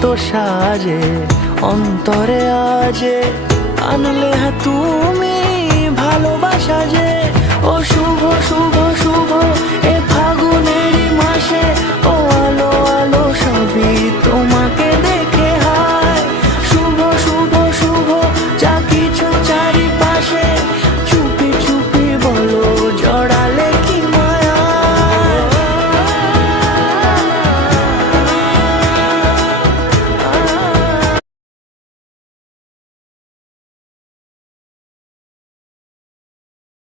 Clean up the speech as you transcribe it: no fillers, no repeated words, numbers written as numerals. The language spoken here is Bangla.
কত সাজে অন্তরে আজে আনলে হ্যাঁ তুমি ভালোবাসা যে। ও শুভ শুভ শুভ এ ফাগুনেরই মাসে, ও আলো আলো সবই তোমার।